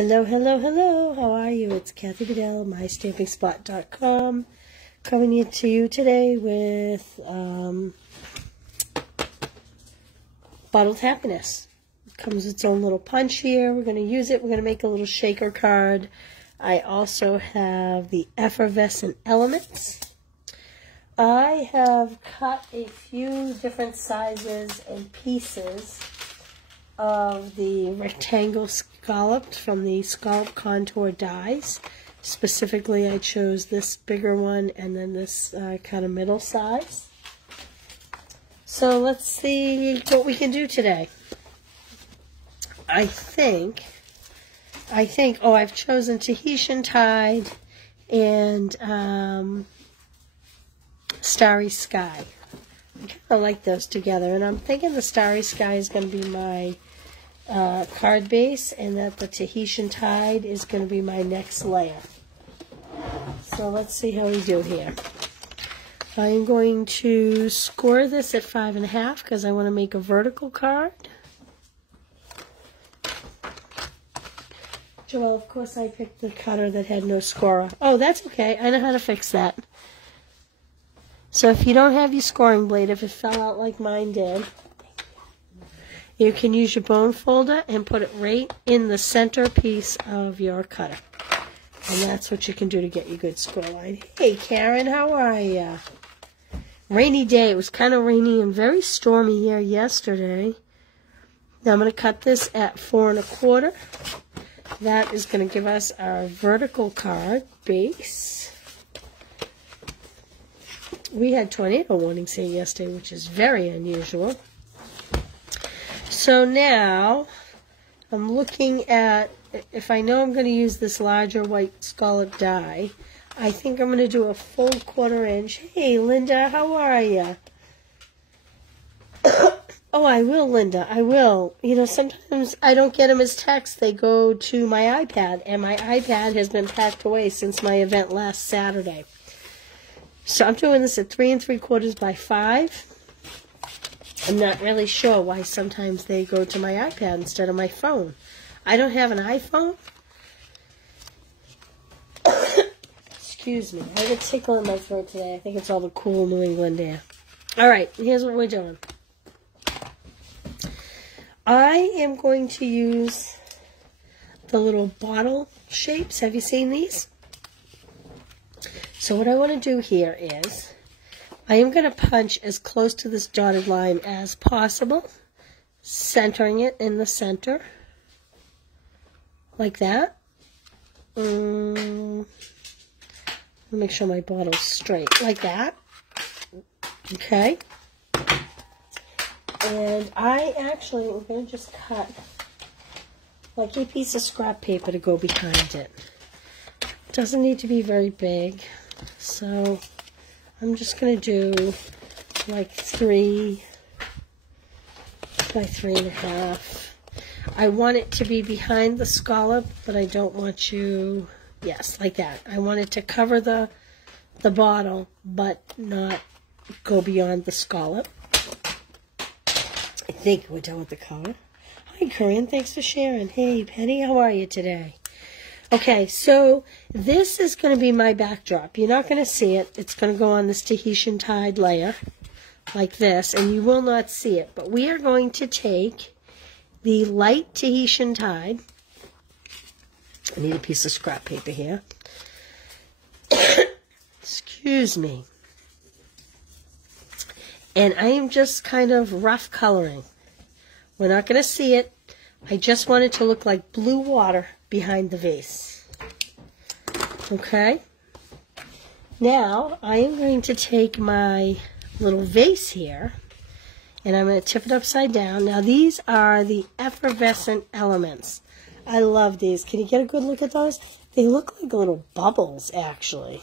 Hello, hello, hello. How are you? It's Kathy Bedell, MyStampingSpot.com, coming to you today with Bottled Happiness. It comes with its own little punch here. We're going to use it. We're going to make a little shaker card. I also have the Effervescent Elements. I have cut a few different sizes and pieces of the rectangle scalloped from the Scallop Contour dies. Specifically, I chose this bigger one and then this kind of middle size. So let's see what we can do today. I think, oh, I've chosen Tahitian Tide and Starry Sky. I kind of like those together, and I'm thinking the Starry Sky is going to be my card base, and that the Tahitian Tide is going to be my next layer. So let's see how we do here. I'm going to score this at 5.5 because I want to make a vertical card. Joelle, of course I picked the cutter that had no scorer. Oh, that's okay. I know how to fix that. So if you don't have your scoring blade, if it fell out like mine did, you can use your bone folder and put it right in the center piece of your cutter. And that's what you can do to get your good score line. Hey, Karen, how are you? Rainy day. It was kind of rainy and very stormy here yesterday. Now I'm going to cut this at 4 1/4. That is going to give us our vertical card base. We had tornado warnings here yesterday, which is very unusual. So now, I'm looking at, if I know I'm going to use this larger white scallop die, I think I'm going to do a full 1/4 inch. Hey, Linda, how are you? Oh, I will, Linda, I will. You know, sometimes I don't get them as text. They go to my iPad, and my iPad has been packed away since my event last Saturday. So I'm doing this at 3 3/4 by 5. I'm not really sure why sometimes they go to my iPad instead of my phone. I don't have an iPhone. Excuse me. I have a tickle in my throat today. I think it's all the cool New England air. All right, here's what we're doing. I am going to use the little bottle shapes. Have you seen these? So what I want to do here is, I am going to punch as close to this dotted line as possible, centering it in the center, like that. Make sure my bottle's straight, like that. Okay. And I actually am going to just cut like a piece of scrap paper to go behind it. Doesn't need to be very big. So I'm just going to do like 3 by 3.5. I want it to be behind the scallop, but I don't want you, yes, like that. I want it to cover the bottle, but not go beyond the scallop. I think we're done with the color. Hi, Corinne, thanks for sharing. Hey, Penny, how are you today? Okay, so this is going to be my backdrop. You're not going to see it. It's going to go on this Tahitian Tide layer, like this, and you will not see it. But we are going to take the light Tahitian Tide. I need a piece of scrap paper here. Excuse me. And I am just kind of rough coloring. We're not going to see it. I just want it to look like blue water behind the vase. Okay? Now, I am going to take my little vase here, and I'm going to tip it upside down. Now, these are the Effervescent Elements. I love these. Can you get a good look at those? They look like little bubbles, actually.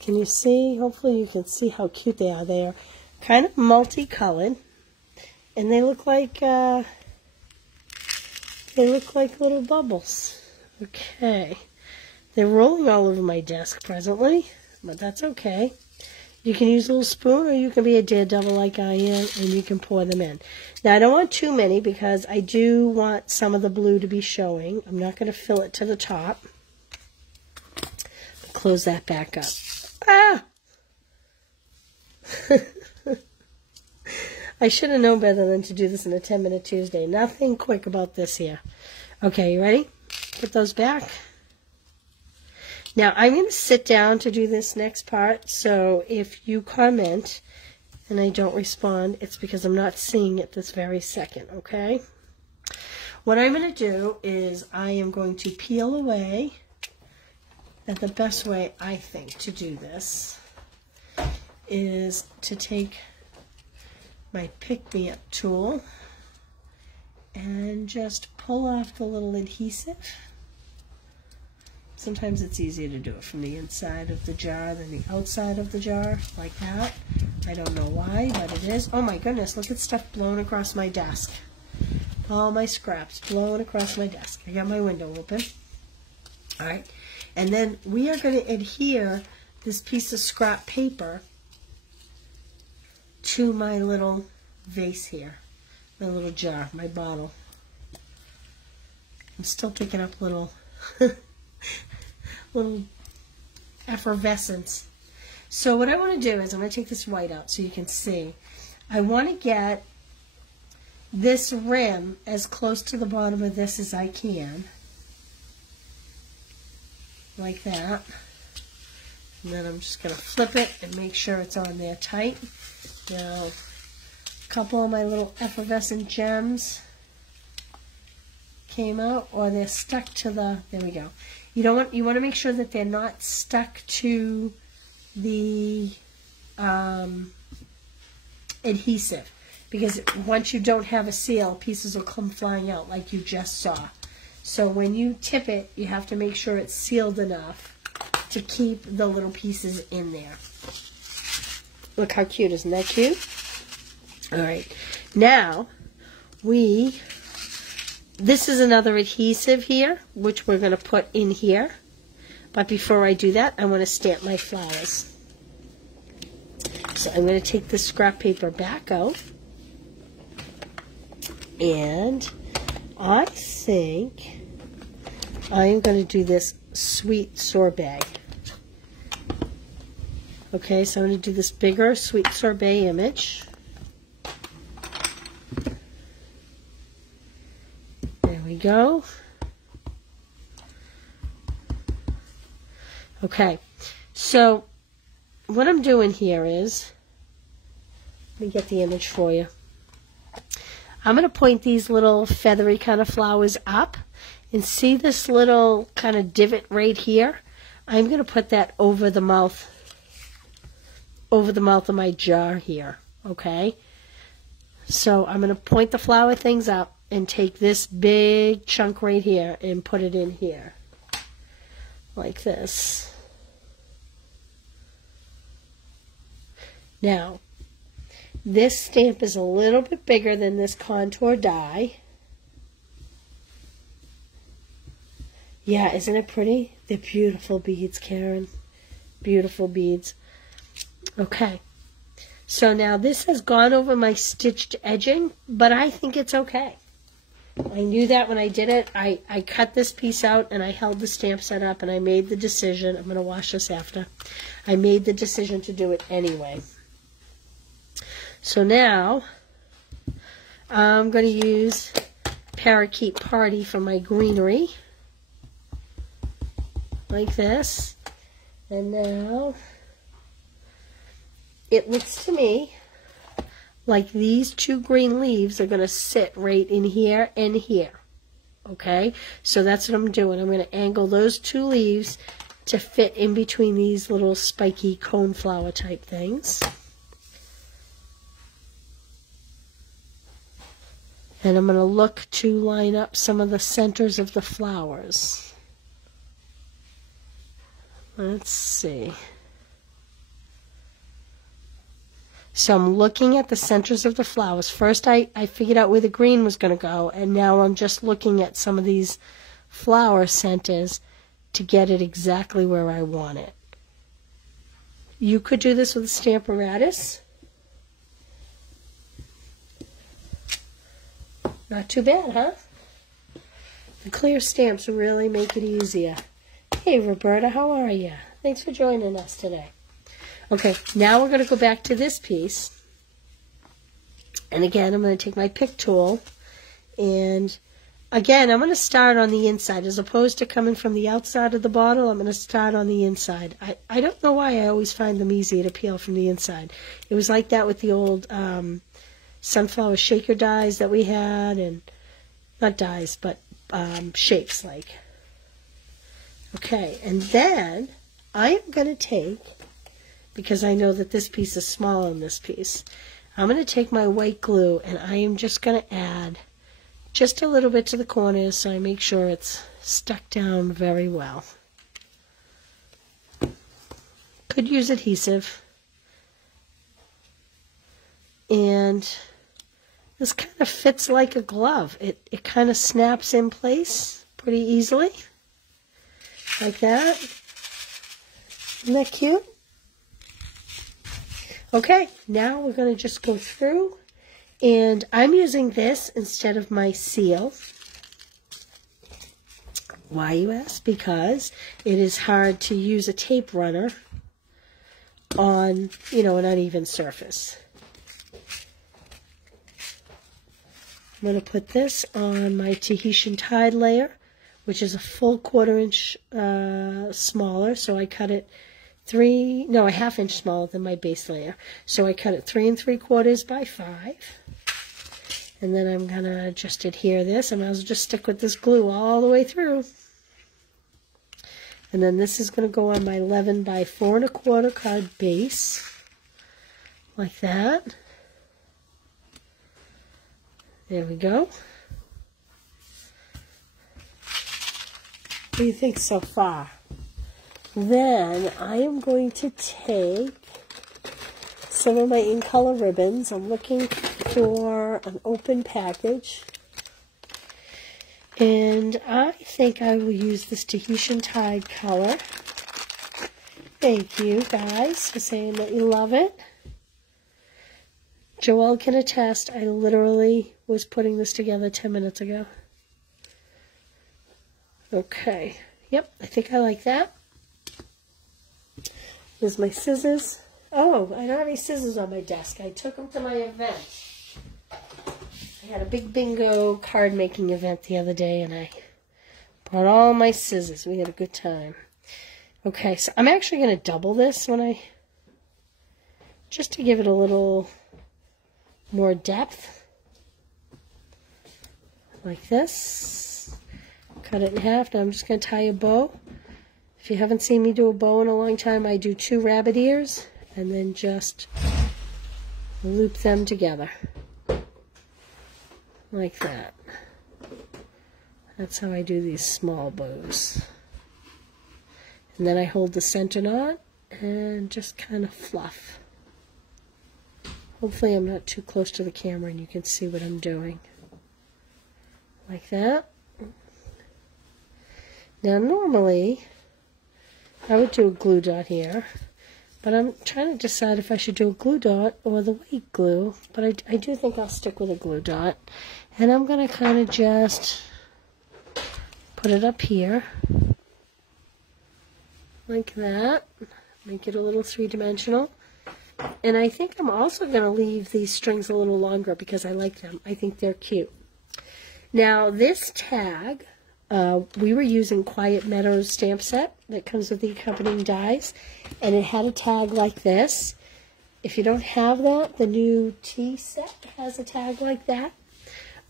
Can you see? Hopefully you can see how cute they are. They are kind of multicolored, and they look like little bubbles. Okay. They're rolling all over my desk presently, but that's okay. You can use a little spoon, or you can be a daredevil like I am, and you can pour them in. Now, I don't want too many because I do want some of the blue to be showing. I'm not going to fill it to the top. Close that back up. Ah! I should have known better than to do this in a 10-minute Tuesday. Nothing quick about this here. Okay, you ready? Put those back. Now, I'm going to sit down to do this next part, so if you comment and I don't respond, it's because I'm not seeing it this very second, okay? What I'm going to do is I am going to peel away, and the best way, I think, to do this is to take my pick-me-up tool and just pull off the little adhesive. Sometimes it's easier to do it from the inside of the jar than the outside of the jar, like that. I don't know why, but it is. Oh my goodness, look at stuff blown across my desk. All my scraps blown across my desk. I got my window open. All right, and then we are going to adhere this piece of scrap paper to my little vase here, my little jar, my bottle. I'm still picking up little little effervescence. So what I want to do is I'm going to take this white out so you can see. I want to get this rim as close to the bottom of this as I can, like that. And then I'm just going to flip it and make sure it's on there tight. Now, a couple of my little effervescent gems came out, or they're stuck to the, there we go. You want to make sure that they're not stuck to the adhesive, because once you don't have a seal, pieces will come flying out like you just saw. So when you tip it, you have to make sure it's sealed enough to keep the little pieces in there. Look how cute, isn't that cute? All right, now this is another adhesive here, which we're going to put in here. But before I do that, I want to stamp my flowers. So I'm going to take the scrap paper back out. And I think I am going to do this sweet sorbet. Okay, so I'm going to do this bigger sweet sorbet image. There we go. Okay, so what I'm doing here is, let me get the image for you. I'm going to point these little feathery kind of flowers up, and see this little kind of divot right here? I'm going to put that over the mouth of my jar here, okay? So I'm going to point the flower things up and take this big chunk right here and put it in here, like this. Now, this stamp is a little bit bigger than this contour die. Yeah, isn't it pretty? They're beautiful beads, Karen. Beautiful beads. Okay. So now this has gone over my stitched edging, but I think it's okay. I knew that when I did it. I cut this piece out and I held the stamp set up and I made the decision. I'm going to wash this after. I made the decision to do it anyway. So now I'm going to use Parakeet Party for my greenery. Like this. And now it looks to me like these two green leaves are going to sit right in here and here. Okay? So that's what I'm doing. I'm going to angle those two leaves to fit in between these little spiky coneflower type things. And I'm going to look to line up some of the centers of the flowers. Let's see. So I'm looking at the centers of the flowers. First I figured out where the green was going to go, and now I'm just looking at some of these flower centers to get it exactly where I want it. You could do this with Stamparatus. Not too bad, huh? The clear stamps really make it easier. Hey, Roberta, how are you? Thanks for joining us today. Okay, now we're going to go back to this piece. And again, I'm going to take my pick tool. And again, I'm going to start on the inside. As opposed to coming from the outside of the bottle, I'm going to start on the inside. I don't know why I always find them easier to peel from the inside. It was like that with the old sunflower shaker dies that we had. And not dies, but shapes like. Okay, and then I am going to take, because I know that this piece is smaller than this piece, I'm going to take my white glue and I am just going to add just a little bit to the corners so I make sure it's stuck down very well. Could use adhesive. And this kind of fits like a glove. It kind of snaps in place pretty easily. Like that. Isn't that cute? Okay, now we're going to just go through. And I'm using this instead of my seal. Why, you ask? Because it is hard to use a tape runner on, an uneven surface. I'm going to put this on my Tahitian Tide layer, which is a full 1/4 inch smaller. So I cut it a 1/2 inch smaller than my base layer. So I cut it 3 3/4 by 5. And then I'm going to just adhere this. I might as well just stick with this glue all the way through. And then this is going to go on my 11 by 4 1/4 card base. Like that. There we go. What do you think so far? Then I am going to take some of my In Color ribbons. I'm looking for an open package. And I think I will use this Tahitian Tide color. Thank you guys for saying that you love it. Joelle can attest, I literally was putting this together 10 minutes ago. Okay. Yep, I think I like that. Here's my scissors. Oh, I don't have any scissors on my desk. I took them to my event. I had a big bingo card making event the other day and I brought all my scissors. We had a good time. Okay, so I'm actually going to double this just to give it a little more depth. Like this. Cut it in half. Now I'm just going to tie a bow. If you haven't seen me do a bow in a long time, I do 2 rabbit ears and then just loop them together. Like that. That's how I do these small bows. And then I hold the center knot and just kind of fluff. Hopefully I'm not too close to the camera and you can see what I'm doing. Like that. Now normally I would do a glue dot here, but I'm trying to decide if I should do a glue dot or the white glue, but I do think I'll stick with a glue dot. And I'm going to kind of just put it up here, like that, make it a little 3-dimensional. And I think I'm also going to leave these strings a little longer because I like them. I think they're cute. Now this tag, we were using Quiet Meadows stamp set that comes with the accompanying dies, and it had a tag like this. If you don't have that, the new tea set has a tag like that.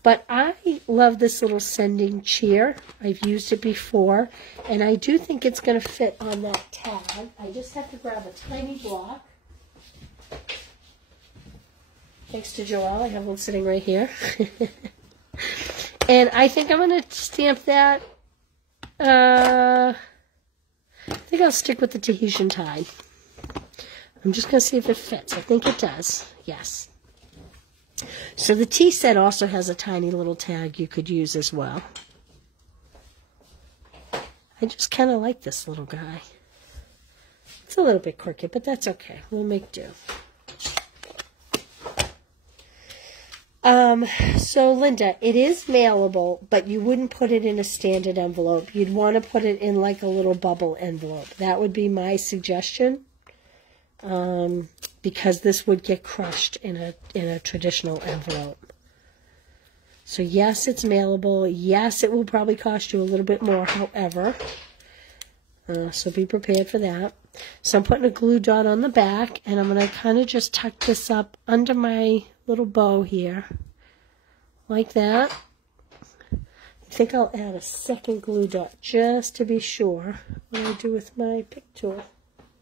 But I love this little sending cheer. I've used it before, and I do think it's going to fit on that tag. I just have to grab a tiny block. Thanks to Joelle, I have one sitting right here. And I think I'm going to stamp that. I think I'll stick with the Tahitian Tide. I'm just going to see if it fits. I think it does. Yes. So the tea set also has a tiny little tag you could use as well. I just kind of like this little guy. It's a little bit crooked, but that's okay. We'll make do. So Linda, it is mailable, but you wouldn't put it in a standard envelope. You'd want to put it in like a little bubble envelope. That would be my suggestion, because this would get crushed in a traditional envelope. So yes, it's mailable. Yes, it will probably cost you a little bit more, however. So be prepared for that. So I'm putting a glue dot on the back, and I'm going to kind of just tuck this up under my little bow here, like that. I think I'll add a second glue dot just to be sure. What do I do with my pick tool?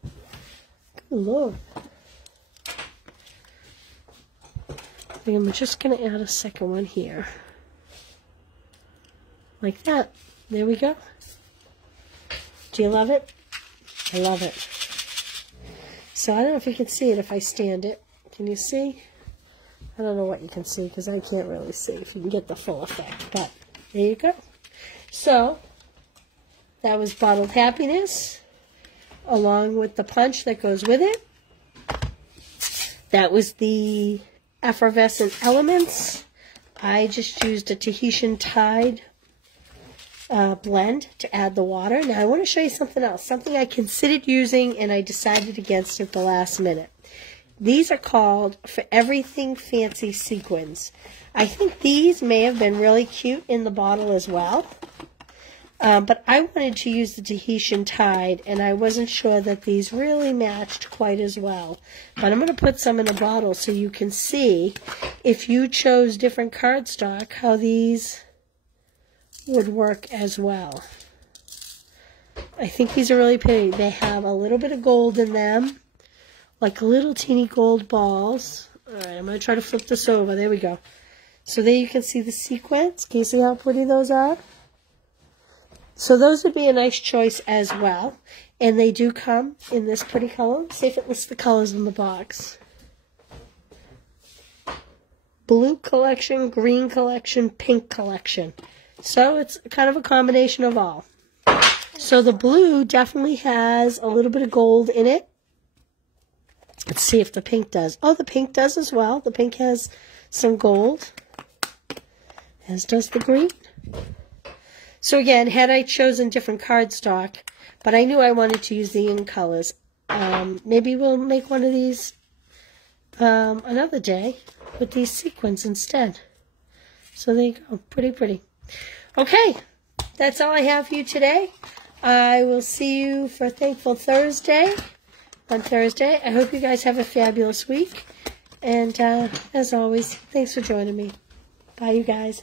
Good Lord. I think I'm just going to add a second one here. Like that. There we go. Do you love it? I love it. So I don't know if you can see it if I stand it. Can you see? I don't know what you can see because I can't really see if you can get the full effect. But there you go. So that was Bottled Happiness along with the punch that goes with it. That was the Effervescent Elements. I just used a Tahitian Tide blend to add the water. Now I want to show you something else, something I considered using and I decided against at the last minute. These are called For Everything Fancy Sequins. I think these may have been really cute in the bottle as well, but I wanted to use the Tahitian Tide and I wasn't sure that these really matched quite as well. But I'm going to put some in a bottle so you can see, if you chose different cardstock, how these would work as well. I think these are really pretty. They have a little bit of gold in them, like little teeny gold balls. Alright, I'm going to try to flip this over. There we go. So there you can see the sequins. Can you see how pretty those are? So those would be a nice choice as well. And they do come in this pretty color. Let's see if it lists the colors in the box. Blue collection, green collection, pink collection. So it's kind of a combination of all. So the blue definitely has a little bit of gold in it. Let's see if the pink does. Oh, the pink does as well. The pink has some gold, as does the green. So again, had I chosen different cardstock, but I knew I wanted to use the in colors. Maybe we'll make one of these another day with these sequins instead. So there you go. Pretty, pretty. Okay, that's all I have for you today. I will see you for Thankful Thursday on Thursday. I hope you guys have a fabulous week. And as always, thanks for joining me. Bye, you guys.